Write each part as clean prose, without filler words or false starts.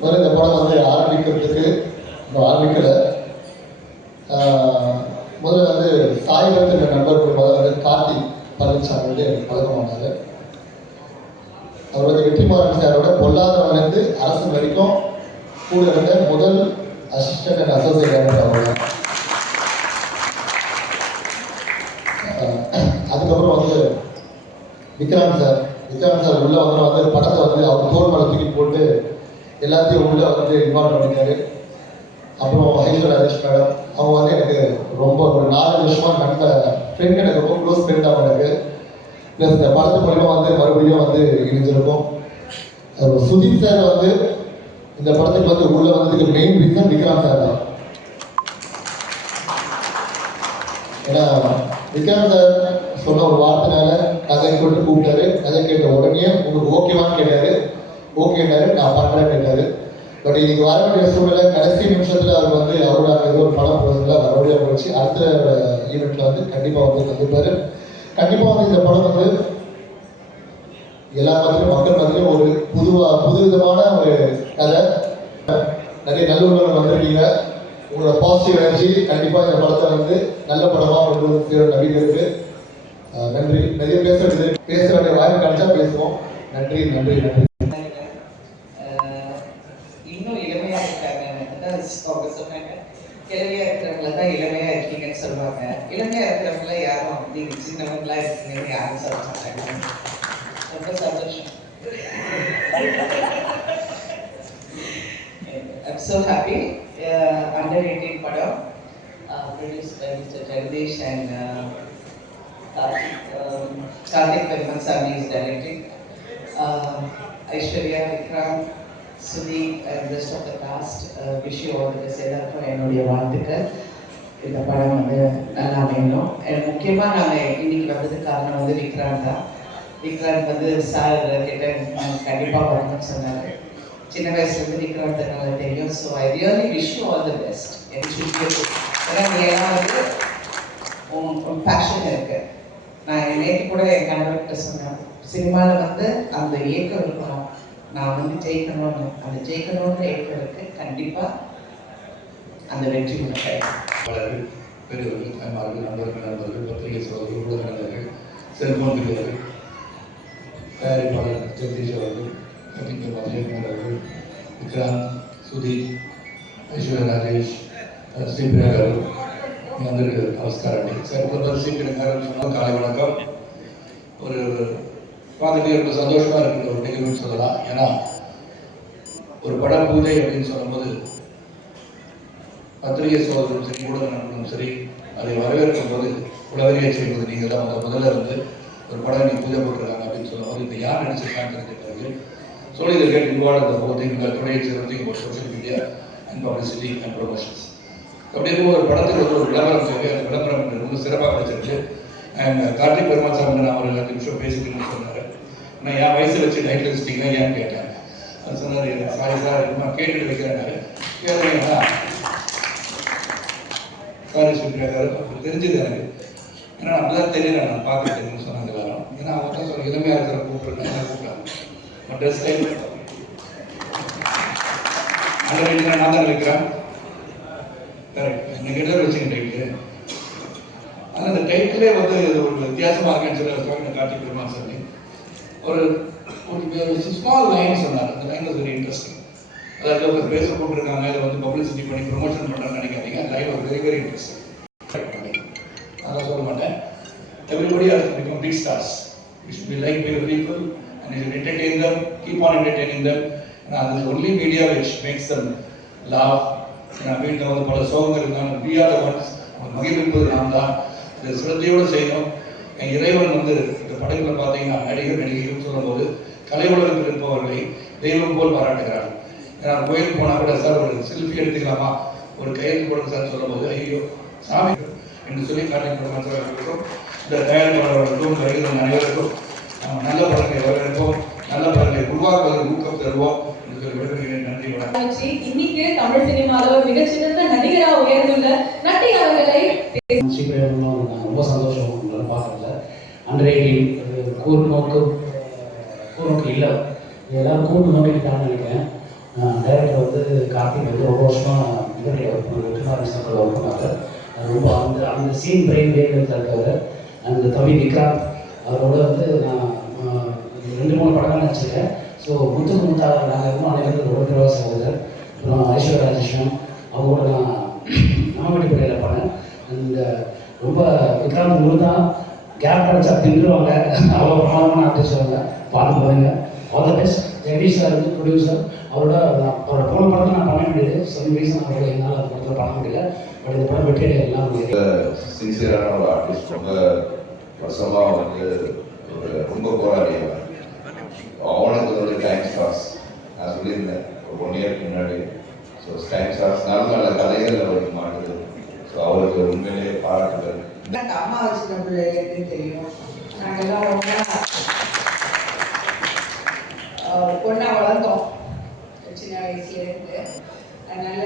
முதல்ல இந்த படம் வந்து ஆரம்பிக்கிறதுக்கு இன்னும் ஆரம்பிக்கலை. முதல்ல வந்து சாய்பத்து என்ற நண்பர்கள் முதல்ல வந்து கார்த்தி பழனிசாமி வந்து எனக்கு பழக்கமானார். அவர் வந்து வெற்றிமாறன் சாரோட பொல்லாதவன்லேருந்து அரசு வரைக்கும் கூட இருந்த முதல் அசிஸ்டன்ட் அண்ட் அசோசியேட் அவங்க. அதுக்கப்புறம் வந்து விக்ராந்த் சார் உள்ள வந்து படத்தை வந்து அவர் தோல் மேலே தூக்கி போட்டு எல்லாத்தையும் உள்ள வந்து இன்வால்வ் பண்ணிட்டாரு. அப்புறம் ஐஸ்வர் ராஜேஷ் மேடம் அவங்க வந்து எனக்கு ரொம்ப ஒரு 4 வருஷமா நல்ல ஃப்ரெண்ட், எனக்கு ரொம்ப க்ளோஸ் ஃப்ரெண்ட் அவங்க எனக்கு. ப்ளஸ் இந்த படத்து மூலிமா வந்து மறுபடியும் வந்து இணைஞ்சிருக்கும். சுதீப் சார் வந்து இந்த படத்துக்கு வந்து உள்ள வந்ததுக்கு மெயின் ரீசன் விக்ராந்த் சார் தான். ஏன்னா விக்ராந்த் சார் சொன்ன ஒரு வார்த்தைனால கதை கேட்டு கூப்பிட்டாரு. கதை கேட்ட உடனே உங்களுக்கு ஓகேவான்னு கேட்டாரு. ஓகேன்னாரு, நான் பண்ணுறேன்னு கேட்டாரு. பட் இன்னைக்கு வர வேண்டிய சூழ்நிலை கடைசி நிமிஷத்தில் அவர் வந்து அவரோட ஏதோ ஒரு படம் போகிறதுல வரவழியாக போச்சு. அடுத்த ஈவெண்ட்டில் வந்து கண்டிப்பாக வந்து கண்டிப்பார். கண்டிப்பாக வந்து இந்த படம் வந்து எல்லா மத்தியிலும் மக்கள் மத்தியிலும் ஒரு புது விதமான ஒரு கதை. நிறைய நல்லுள்ளவர்கள் வந்திருக்கீங்க. உங்களோட பாசிட்டிவ் எனர்ஜி கண்டிப்பாக இந்த படத்தை வந்து நல்ல படமாக கொண்டு வந்து சேர நம்பிக்கை இருக்கு. நன்றி. நிறைய பேச வேண்டிய வாய்ப்பு கிடைச்சா பேசுவோம். நன்றி நன்றி நன்றி. இன்னும் இளமையா இருக்காங்க. அவங்க சொன்னாங்க கிழமையா இருக்கிறவங்கள தான் இளமையா இருக்கீங்கன்னு சொல்லுவாங்க. இளமையா இருக்கிறவங்கள யாரும் நீங்க சின்னவங்களா இருக்கீங்கன்னு யாரும் சொல்ல மாட்டாங்க. ரொம்ப சந்தோஷம். I'm so happy. Under 18 padam produced by Mr. Jagdish and Karthik Perumalsamy is directing. Aishwarya, Vikram, Sudeep and rest of the cast wish you all the best. எல்லாருக்கும் என்னுடைய வாழ்த்துக்கள். இந்த படம் வந்து நல்லா வேணும். முக்கியமாக நாங்கள் இன்னைக்கு வந்ததுக்கு காரணம் வந்து விக்ராந்த் தான். விக்ராந்த் வந்து சார் கிட்ட கண்டிப்பாக வரணும்னு சொன்னார். சின்ன வயசுலேருந்து விக்ராந்த் நல்லா தெரியும். So I really wish you all the best. ஏன்னா நீ எல்லாம் வந்து உன் பேஷன் இருக்கு. நான் நேற்று கூட என் கணவர்கிட்ட சொன்னேன், சினிமாவில் வந்து அந்த ஏக்கம் இருக்கணும், நான் வந்து ஜெயிக்கணும்னு. அந்த ஜெயிக்கணுன்ற ஏக்கம் இருக்கு. கண்டிப்பாக அந்த வெற்றி உனக்கு. பலர்கள், பெரியவர்கள், தாய்மார்கள், நண்பர்கள், பத்திரிகை சோழர்கள், ஊடக நண்பர்கள், செல்போன் பிரியர்கள், தயாரிப்பாளர் ஜெகதீஷ் அவர்கள், கவிஞர் மதுரேந்திரன் அவர்கள், விக்ராந்த், சுதீப், ஐஸ்வர்யா ராஜேஷ், ஸ்ரீபிரியா గారు మీ అందరికీ నమస్కారం అండి. సార్ కొందరు ஸ்ரீபிரியா గారు சொன்னால் காலை வணக்கம். ஒரு பார்த்துட்டு ரொம்ப சந்தோஷமாக இருக்கிற ஒரு நிகழ்வுன்னு சொல்லலாம். ஏன்னா ஒரு பட பூஜை அப்படின்னு சொல்லும்போது பத்திரிகை சோதரும் சரி, ஊடக நண்பர்களும் சரி, அதை வரவேற்கும் போது உலகறிய செய்வது நீங்கள் தான் முதல்ல இருந்து ஒரு படம் நீ பூஜை போட்டுருக்காங்க அப்படின்னு சொல்லும்போது இந்த யார் நினைச்சிருக்கான்னு தெரிஞ்சுக்கிறது. So they get involved in the whole thing. Today it's everything about social media and publicity and promotions. அப்படி இருக்கும் ஒரு படத்துக்கு ஒரு விளம்பரம் தேவை. அந்த விளம்பரம் ரொம்ப சிறப்பாக கிடைச்சிருக்கு. அண்ட் கார்த்திக் பெருமாள்சாமி நான் ஒரு 2 நிமிஷம் பேசிக்கணும்னு சொன்னார். நான் என் வயசு வச்சு டைட்டில் வச்சிட்டிங்கன்னா ஏன்னு கேட்டேன். அது சொன்னார், சாரி சார் நான் கேட்டுட்டு வைக்கிறேன்னாரு. கேட்குறீங்களா சாரி ஸ்ரீபிரியா அப்படி தெரிஞ்சது எனக்கு. ஏன்னா அப்படிதான் தெரியல, நான் பார்க்க தெரியும்னு சொன்னாங்க எல்லாரும். ஏன்னா அவங்க தான் சொல்ல இளமையாக இருக்கிற கூப்பிட்ருக்கேன், என்ன கூப்பிட்டாங்க ட்ரெஸ் டைம் அந்த வீட்டில் நான் தான் இருக்கிறேன். கரெக்ட், எனக்கு எதிர வச்சுங்க டைட்டில். ஆனால் அந்த டைட்டிலே வந்து ஒரு வித்தியாசமாக இருக்குன்னு சொல்லி கார்த்திக் பெருமாள்சாமி ஒரு ஸ்மால் லைன் சொன்னார். அந்த லைன் வாஸ் வெரி இன்ட்ரெஸ்டிங். அதாவது அவங்க பேச போட்டிருக்காங்க, இதை வந்து பப்ளிசிட்டி பண்ணி ப்ரொமோஷன் பண்ணுறான்னு நினைக்காதீங்க. அந்த line was very very interesting. நான் சொல்ல மாட்டேன். Everybody has to become big stars. We should be liked by the people and you should entertain them, keep on entertaining them. And that is the only media which makes them laugh. And I mean, the பல சோகங்கள் இருந்தாலும் we are the ones மகிழ்விப்பது நாம் தான். இதை சிரத்தையோடு செய்யணும். என் இறைவன் வந்து இந்த படங்களை பார்த்தீங்கன்னா நடிகர் நடிகைகள் சொல்லும்போது கலை உலகத்தில் இருப்பவர்களை தெய்வம் போல் பாராட்டுகிறார்கள். ஏன்னா கோயிலுக்கு போனால் கூட சார் ஒரு செல்ஃபி எடுத்துக்கலாமா, ஒரு கையெழுத்து போடுங்க சார் சொல்லும்போது ஐயோ சாமி என்று சொல்லி கார்த்திக் பெருமாள்சாமிக்கும் இந்த தயாரிப்பாளர்களுக்கும் வருகிற அனைவருக்கும் நல்ல படங்களை வரவேற்போம், நல்ல படங்களை உருவாக்குவதற்கு ஊக்கம் தருவோம் என்று சொல்லி விடுகிறேன். நன்றி, வணக்கம். இன்னைக்கு தமிழ் சினிமாவில் மிகச்சிறந்த நடிகராக உயர்ந்துள்ள நட்டி அவர்களை ரொம்ப சந்தோஷம் உங்களை பார்க்கறதுல. அண்டர் 18 கூர்நோக்கு இல்லை, எல்லாரும் கூட்டு நோக்கிட்டான்னு நினைக்கிறேன். டைரக்டர் வந்து கார்த்திக் வந்து ரொம்ப வருஷமாக மிகப்பெரிய ஒர்க் பண்ண வெற்றிமாறன் சர்க்கிள் ஒர்க் பண்ணாங்க. அது ரொம்ப அந்த சீன் பிரெயின் வேவ்லென்த்தில் இருக்கவர். அந்த தம்பி விக்ராந்த் அவரோட வந்து நான் 2-3 படங்கள் நடிச்சிருக்கேன். ஸோ முத்துக்கு முத்தாக நாங்கள் இன்னும் அனைவருக்கு ரொம்ப பிறவா சகோதரர். அப்புறம் ஐஸ்வர்யா ராஜேஸ்வரன் அவங்க கூட நான் நாமடிப்படையில் பண்ணேன். அந்த ரொம்ப விக்ராந்த் முழுதான் கேப் கிடச்சா தின்றுவாங்க. அவ்வளோ பிரமாதமான ஆர்டிஸ்ட் அவங்க. பார்த்து பாருங்க. All the best. Jagadish sir வந்து ப்ரொடியூசர். அவரோட போன படத்தை நான் பண்ண முடியுது. சம் ரீசன் அவரோட என்னால் அந்த படத்தில் பண்ண முடியல. பட் இந்த படம் வெற்றி எல்லாம் சின்சியரான ஒரு ஆர்டிஸ்ட். ரொம்ப வருஷமாக வந்து ஒரு ரொம்ப போராடியவன். அவனுக்கு ஒரு டைம் ஸ்டார்ஸ் நான் சொல்லியிருந்தேன் ஒரு 1 இயருக்கு முன்னாடி. ஸோ டைம் ஸ்டார்ஸ் நல்ல கதைகள் அவருக்கு மாட்டுது. ஸோ அவருக்கு உண்மையிலேயே பாராட்டுகள். எனக்கு அம்மா வச்சுக்க பிள்ளைன்னு தெரியும். நாங்கள்லாம் ஒன்றா வளர்ந்தோம் சின்ன வயசுலேருந்து. அதனால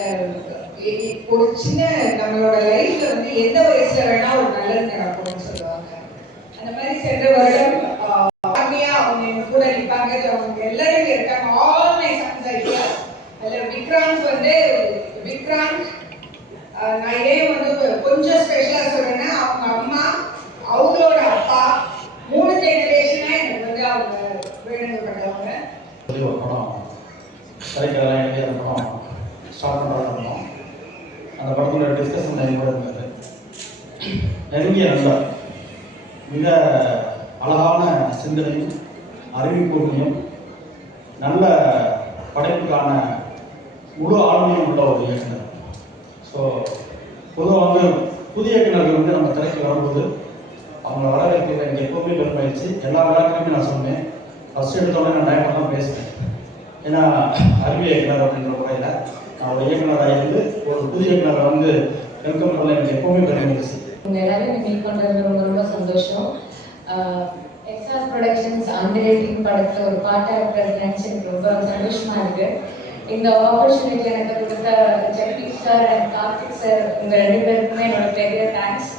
ஒரு சின்ன நம்மளோட லைஃப்ல வந்து எந்த வயசுல வேணா ஒரு நல்லது நடக்கும்னு சொல்லுவாங்க. அந்த மாதிரி சென்ற வருடம் அவங்க எங்க கூட நிற்பாங்க. அவங்க எல்லாரும் இருக்காங்க. All my sons idea. அதில் விக்ராந்த் வந்து நான் ஏன் வந்து கொஞ்சம் ஸ்பெஷலாக சொல்றேன்னா அவங்க அம்மா அவங்களோட அப்பா 3 ஜெனரேஷனா எனக்கு வந்து அவங்க வேணுங்கப்பட்டவங்க. ஒரு படம் கரைக்கிறதெல்லாம் எழுதி அந்த படம் ஸ்டார்ட் பண்ணுறோம். அந்த படத்தோட டிஸ்கஷன் நிறைய கூட இருந்தது. நெருங்கிய நண்பர், மிக அழகான சிந்தனையும் அறிவுக்கூர்மையும் நல்ல படைப்புக்கான முழு ஆளுமையும் உள்ள ஒரு இயக்குனர். ஸோ பொதுவாக வந்து புதிய இயக்குநர்கள் வந்து நம்ம திரைக்கு வரும்போது அவங்கள வரவேற்கிறது எனக்கு எப்போவுமே பெருமாயிடுச்சு. எல்லா விழாக்களுமே நான் சொன்னேன். ஃபஸ்ட்டு எடுத்தோடனே நான் டைமாக தான் பேசுவேன். ஏன்னா அறிவு இயக்குனர் அப்படின்ற முறையில் நான் ஒரு இயக்குனராக இருந்து ஒரு புதிய இயக்குனரை வந்து வெல்கம் பண்ணல எனக்கு எப்போவுமே பெருமாயிடுச்சு. உங்க எல்லாரையும் மீட் பண்றது ரொம்ப ரொம்ப சந்தோஷம். எக்ஸாஸ் ப்ரொடக்ஷன்ஸ் அண்டர்-18 படத்துல ஒரு பார்ட்டா இருக்கிறது நினைச்சு எனக்கு ரொம்ப சந்தோஷமா இருக்கு. இந்த ஆப்பர்ச்சுனிட்டி எனக்கு கொடுத்த Jagadish sir and Karthik sir உங்க 2 பேருக்குமே என்னோட பெரிய thanks.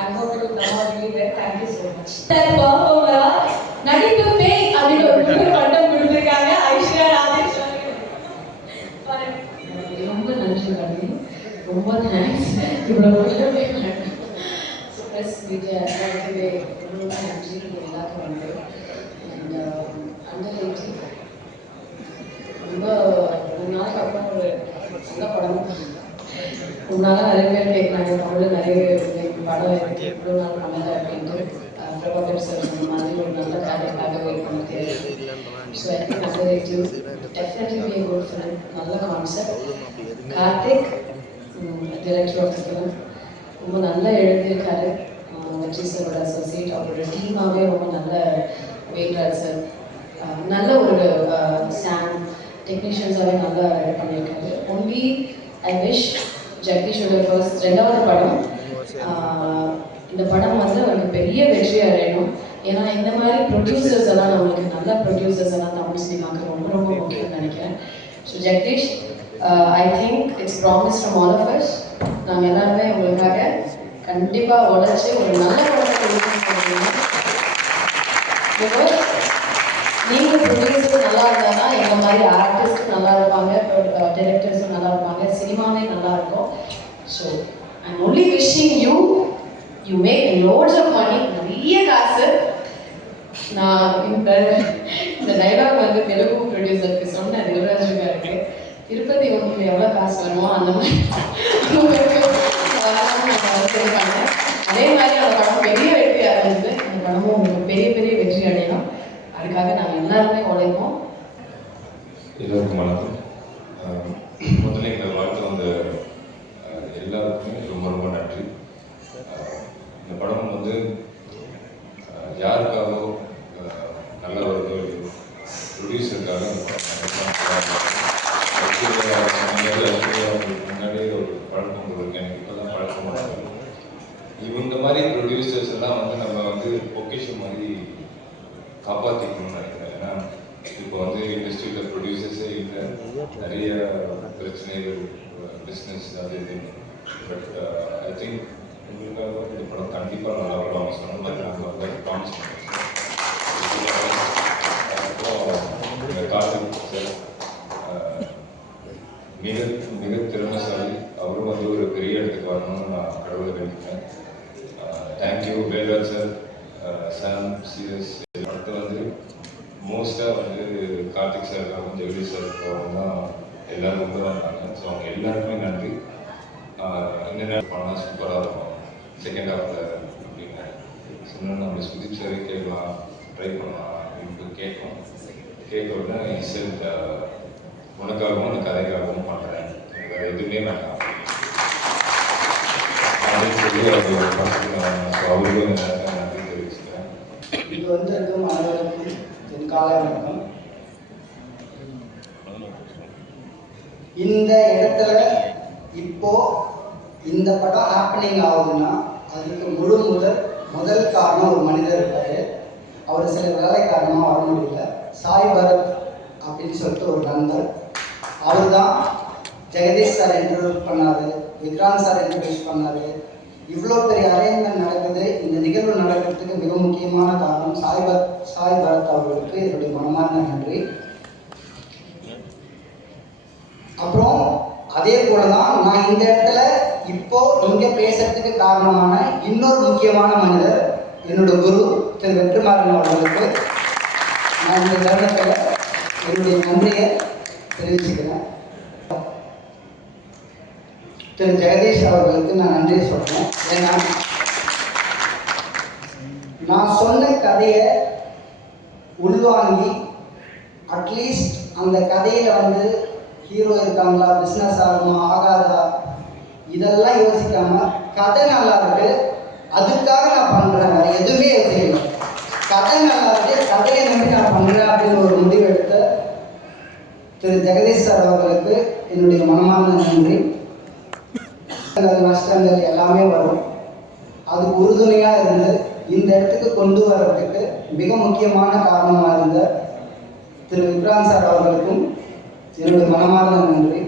I hope it will come out really well. Thank you so much. பர்ஃபார்மரா நடிப்பு பேய் அப்படின்னு ஒரு புது பட்டம் கொடுத்துருக்காங்க ஐஸ்வர்யா ராஜேஸ்வரன். ரொம்ப நன்றி கண்ணி, ரொம்ப தேங்க்ஸ். இவ்வளோ ப்ளஸ் விஜய் ரொம்ப நன்றி எல்லாருக்கும் வந்து. அண்ட் அண்டர்-18 ரொம்ப 3 நாளுக்கு அப்புறம் ஒரு நல்ல படம். முன்னால நிறைய பேர் கேட்குறாங்க தமிழில் நிறைய படம் இருக்கு இவ்வளோ நாள் பண்ணலை அப்படின்ட்டு. பிரபாகர் சார் இந்த மாதிரி ஒரு நல்ல கதைக்காக வெயிட் பண்ணிட்டு. So I think under eighteen definitely be good film. நல்ல concept. Karthik director of the film ரொம்ப நல்லா எழுதியிருக்காரு. வெற்றி சாரோட அசோசியேட் அவரோட டீமாகவே ரொம்ப நல்ல வெயிட்ராஜ் சார் நல்ல ஒரு சாம் டெக்னீஷியன்ஸாகவே நல்லா இது பண்ணியிருக்காரு. ஒன்லி ஐ விஷ் ஜெகதீஷோட ஃபர்ஸ்ட் 2வது படம் இந்த படம் வந்து அவருக்கு பெரிய வெற்றி அடையணும். ஏன்னா இந்த மாதிரி ப்ரொடியூசர்ஸ் எல்லாம் நம்மளுக்கு நல்ல ப்ரொடியூசர்ஸ் எல்லாம் தமிழ் சினிமாவுக்கு ரொம்ப ரொம்ப முக்கியம்னு நினைக்கிறேன். So Jagadish I think it's promise from all of us. நாங்கள் எல்லாருமே உங்களுக்காக கண்டிப்பாக உழைச்சி ஒரு நல்ல படத்தை கொடுக்கணும். பிகாஸ் நீங்கள் ப்ரொடியூசர் நல்லா இருந்தால் தான் எங்கள் மாதிரி ஆர்டிஸ்ட் நல்லா இருப்பாங்க, டைரக்டர்ஸும் நல்லா இருப்பாங்க, சினிமாவே நல்லா இருக்கும். So I'm only wishing you make lots of money, நிறைய காசு. நான் இந்த டைலாக் வந்து தெலுங்கு ப்ரொடியூசருக்கு சொன்ன தில்ராஜு காருக்கு திருப்பதி உங்களுக்கு எவ்வளோ காசு வருமோ அந்த மாதிரி சொல்லியிருக்காங்க. அதே மாதிரி அந்த படம் பெரிய வெற்றி அடைஞ்சது. அந்த படமும் உங்களுக்கு பெரிய பெரிய வெற்றி அடையணும். அதுக்காக நாங்கள் எல்லாருமே உழைப்போம். எல்லோருக்கும் வணக்கம். முதல்ல எங்களை வாழ்த்து வந்த எல்லாருக்குமே ரொம்ப ரொம்ப நன்றி. இந்த படம் வந்து யாருக்காகவோ நல்ல ஒரு ப்ரொடியூசருக்காக முன்னாடியே ஒரு பழக்கம் இருக்கு. எனக்கு இப்போ தான் பழக்கமாக இருக்கு. இவங்க மாதிரி ப்ரொடியூசர்ஸ் எல்லாம் வந்து நம்ம வந்து பொக்கிஷம் மாதிரி காப்பாற்றிக்கணும்னு நினைக்கிறேன். ஏன்னா இப்போ வந்து இண்டஸ்ட்ரியில் ப்ரொடியூசர்ஸே இல்லை, நிறைய பிரச்சனைகள், பிஸ்னஸ் அது இதுன்னு. பட் ஐ திங்க் உங்களுக்காக இந்த படம் கண்டிப்பாக நல்லா வரும். அவங்க சொன்ன மாதிரி நாங்கள் ப்ராமிஸ் பண்ணுறோம். அப்புறம் கார்த்திக் சார் பண்ணியிருக்கேன். தேங்க்யூ வேல்ராஜ் சார், சாம், சிஎஸ். அடுத்து வந்து மோஸ்ட்டாக வந்து கார்த்திக் சாருக்காகவும் ஜெகதீஷ் சாருக்காகவும் தான் எல்லோரும் கொண்டு வந்தாங்க. ஸோ அவங்க எல்லாருக்குமே நன்றி. இந்த நேரம் பண்ணால் சூப்பராக இருக்கும் செகண்ட் ஹாஃபில் அப்படின்னு சொன்னால் நம்ம சுதீப் சாரே கேட்கலாம், ட்ரை பண்ணலாம் அப்படின்னு கேட்க உடனே இசல் உனக்காகவும் அந்த கதைக்காகவும் பண்ணுறேன், எனக்கு வேறு எதுவுமே வேண்டாம் அப்படின்னு சொல்லி அவருக்கும் இந்த நேரத்தில் நன்றி தெரிவிச்சுக்கிறேன். இது வந்திருக்கும் அனைவருக்கும் என் காலை வணக்கம். இந்த இடத்துல இப்போ இந்த படம் ஹேப்பனிங் ஆகுதுன்னா அதுக்கு முதல் காரணம் ஒரு மனிதர் இருக்காரு. அவர் சில வேலை காரணமாக வர முடியல. சாய் பரத் அப்படின்னு சொல்லிட்டு ஒரு நண்பர், அவர் தான் ஜெகதீஷ் சார் இன்ட்ரடியூஸ் பண்ணாரு, விக்ராந்த் சார் இன்ட்ரடியூஸ் பண்ணாரு. இவ்வளோ பெரிய அரேஞ்ச்மெண்ட் நடக்குது, இந்த நிகழ்வு நடக்கிறதுக்கு மிக முக்கியமான காரணம் சாய் பரத் அவர்களுக்கு என்னுடைய மனமார்ந்த நன்றி. அப்புறம் அதே போல தான் நான் இந்த இடத்துல இப்போ இங்கே பேசுறதுக்கு காரணமான இன்னொரு முக்கியமான மனிதர் என்னோட குரு திரு வெற்றிமாறன் அவர்களுக்கு நான் இந்த தருணத்தில் என்னுடைய நன்றியை தெரிவிச்சுக்கிறேன். திரு ஜெகதீஷ் அவர்களுக்கு நான் நன்றியை சொல்கிறேன். ஏன்னா நான் சொன்ன கதையை உள்வாங்கி அட்லீஸ்ட் அந்த கதையில் வந்து ஹீரோ இருக்காங்களா, பிஸ்னஸ் ஆகுமா ஆகாதா, இதெல்லாம் யோசிக்காம கதை நல்லா இருக்கு அதுக்காக நான் பண்ணுறேன், வேறு எதுவுமே யோசிக்கல. கதை நல்லா இருக்கு, கதையை நம்பி நான் பண்ணுறேன் அப்படின்னு ஒரு முடிவு எடுத்த திரு ஜெகதீஷ் சார் அவர்களுக்கு என்னுடைய மனமார்ந்த நன்றி. நஷ்டங்கள் எல்லாமே வரும், அதுக்கு உறுதுணையாக இருந்து இந்த இடத்துக்கு கொண்டு வர்றதுக்கு மிக முக்கியமான காரணமாக இருந்த திரு விக்ராந்த் சார் அவர்களுக்கும் என்னுடைய மனமார்ந்த நன்றி.